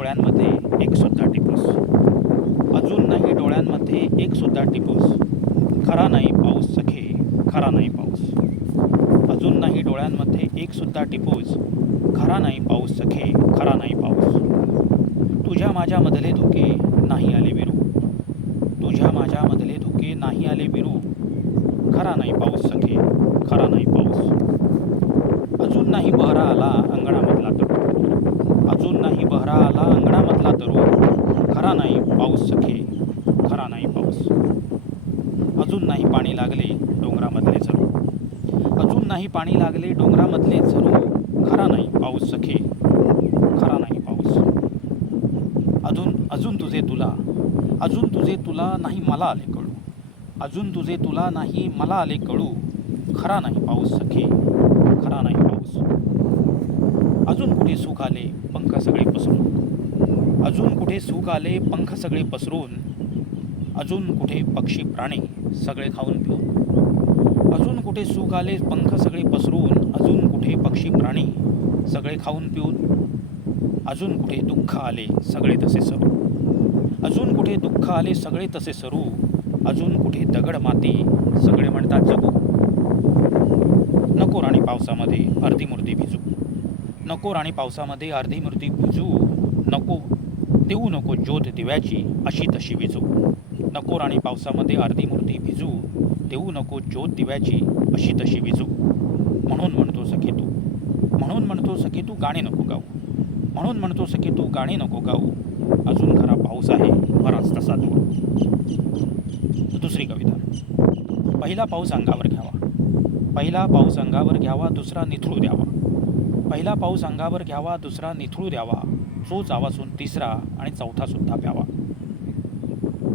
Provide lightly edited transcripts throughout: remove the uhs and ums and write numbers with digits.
डोळ्यांमध्ये एक सुद्धा टिपूस, अजून नाही डोळ्यांमध्ये एक सुद्धा टिपूस, खरा नाही पाऊस सखे, खरा नाही पाऊस. अजून नाही डोळ्यांमध्ये एक सुद्धा टिपूस, खरा नाही पाऊस सखे, खरा नाही पाऊस. तुझ्या माझ्यामधले धुके नाही आले विरू, तुझ्या माझ्यामधले धुके नाही आले विरू, खरा नाही पाऊस सखे, खरा नाही पाऊस. अजून नाही बहरा आला अंगणामधला तरू, अजून नाही बहरा आला अंगणामधला तरू, खरा नाही पाऊस सखे, खरा नाही पाऊस. अजून नाही पाणी लागले डोंगरामधले झरू, अजून नाही पाणी लागले डोंगरामधले झरू, खरा नाही पाऊस सखे, खरा नाही पाऊस. अजून अजून तुझे तुला, अजून तुझे तुला नाही मला आले कळू, अजून तुझे तुला नाही मला आले कळू, खरा नाही पाऊस सखे, खरा नाही पाऊस. अजून कुठे सुख आले पंख सगळे पसरून, अजून कुठे सुख आले पंख सगळे पसरून, अजून कुठे पक्षी प्राणी सगळे खाऊन पिऊन, अजून कुठे सुख आले पंख सगळे पसरून, अजून कुठे पक्षी प्राणी सगळे खाऊन पिऊन, अजून कुठे दुःख आले सगळे तसे सरू, अजून कुठे दुःख आले सगळे तसे सरू, अजून कुठे दगड माती सगळे म्हणतात जगू. नको राणी पावसामध्ये अर्धी मूर्ती भिजू, नको राणी पावसामध्ये अर्धी मूर्ती भिजू, नको देऊ नको ज्योत दिव्याची अशी तशी विजू. नको राणी पावसामध्ये अर्धी मूर्ती भिजू, देऊ नको ज्योत दिव्याची अशी तशी विजू. म्हणून म्हणतो सखे तू, म्हणून म्हणतो सखे तू गाणे नको गाऊ, म्हणून म्हणतो सखे तू गाणे नको गाऊ, अजून खरा पाऊस आहे बराच तसा दूर. दुसरी कविता. पहिला पाऊस अंगावर घ्यावा, पहिला पाऊस अंगावर घ्यावा, दुसरा निथळू द्यावा, पहिला पाऊस अंगावर घ्यावा, दुसरा निथळू द्यावा, चोच आवासून तिसरा आणि चौथा सुद्धा प्यावा.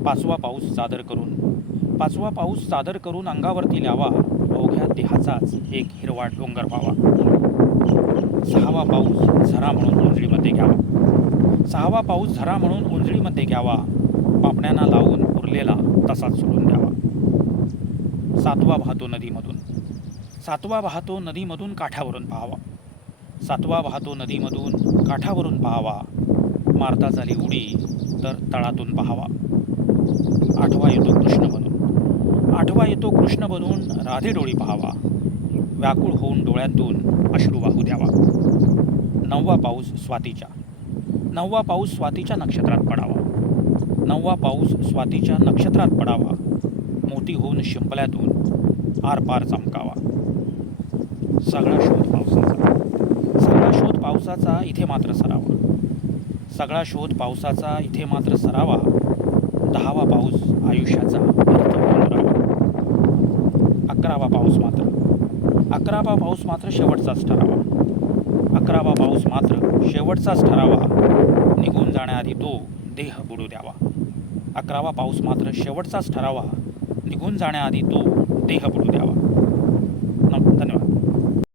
पाचवा पाऊस सादर करून, पाचवा पाऊस सादर करून अंगावरती ल्यावा, अवघ्या देहाचाच एक हिरवा डोंगर व्हावा. सहावा पाऊस झरा म्हणून उंजळीमध्ये घ्यावा, सहावा पाऊस झरा म्हणून उंजळीमध्ये घ्यावा, पापण्यांना लावून उरलेला तसाच सोडून द्यावा. सातवा वाहतो नदीमधून, सातवा वाहतो नदीमधून काठावरून पाहावा, सातवा वाहतो नदीमधून काठावरून पाहावा, मारता झाली उडी तर तळातून पाहावा. आठवा येतो कृष्ण बनून, आठवा येतो कृष्ण बनून राधे डोळी पाहावा, व्याकुळ होऊन डोळ्यातून अश्रू वाहू द्यावा. नववा पाऊस स्वातीच्या, नववा पाऊस स्वातीच्या नक्षत्रात पडावा, नववा पाऊस स्वातीच्या नक्षत्रात पडावा, मोती होऊन शिंपल्यातून आरपार चमकावा. सगळा शोध पावसाचा, सगळा शोध पावसाचा इथे मात्र सरावा, सगळा शोध पावसाचा इथे मात्र सरावा, दहावा पाऊस आयुष्याचा अर्थ उरावा. अकरावा पाऊस मात्र, अकरावा पाऊस मात्र शेवटचाच ठरावा, अकरावा पाऊस मात्र शेवटचाच ठरावा, निघून जाण्याआधी तो देह बुडू द्यावा. अकरावा पाऊस मात्र शेवटचाच ठरावा, निघून जाण्याआधी तो देह बुडू द्यावा.